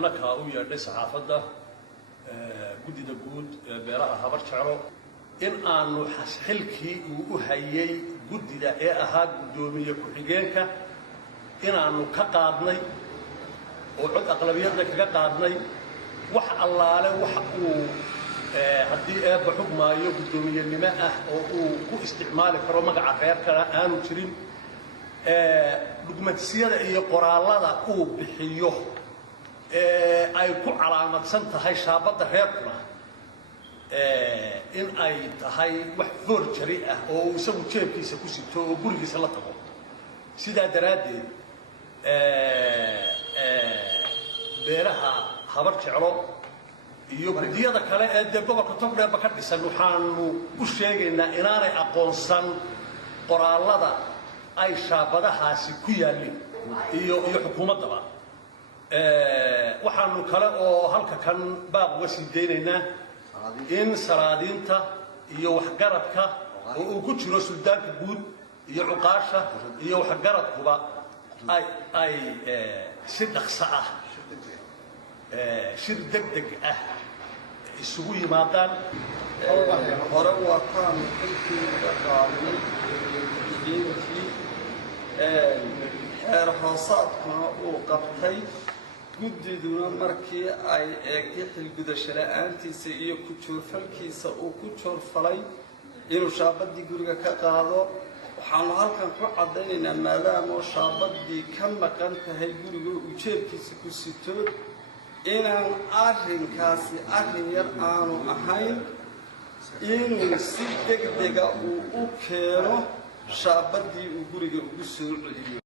annaka u yeedhay saxaafadda guddida guud beelaha habar jeclo in aanu xilkii uu u hayay guddida ee ahaa guddoomiye ku-xigeenka inaanu ka qaadnay oo cod aqlabiyadda kaga qaadnay wax allaale wax uu haddii eebba xugmaayo guddoomiyenimo ah oo uu ku isticmaali karo magaca reerkana aanu jirin dhugmadsiyada iyo qoraallada uu bixiyo ay ku calaamadsan tahay shaabadda reerkuna in ay tahay wax forgery ah oo uu isagu jeebkiisa ku sito oo gurigiisa la tago sidaa daraaddeed beelaha habar jeclo iyo guddiyada kale ee dee gobolka togdheerba ka dhisan waxaanu u sheegaynaa inaanay aqoonsan qoraallada ay shaabadahaasi ku yaalleen iyo xukuumaddaba waxaanu kale oo halka kan baaq uga sii daynaynaa in salaadiinta iyo waxgaradka oo uu ku jiro suldaanka guud iyo cuqaasha iyo waxgaradkuba ay si dhaqso ah shir degdeg ah isugu yimaadaan hore waataan xilkii uga qaadnay guddoomiye xeer hoosaadkuna uu qabtay guddiduna markii ay eegtay xilgudasho la'aantiisa iyo ku joorfalkiisa uu ku joorfalay inuu shaabaddii guriga ka qaado waxaanu halkan ku caddaynaynaa maadaamoo shaabaddii ka maqan tahay guriga uu jeebkiisa ku sito inaan arrinkaasi arrin yar aanu ahayn inuu si degdega uu u keeno shaabaddii uu guriga ugu soo celiyo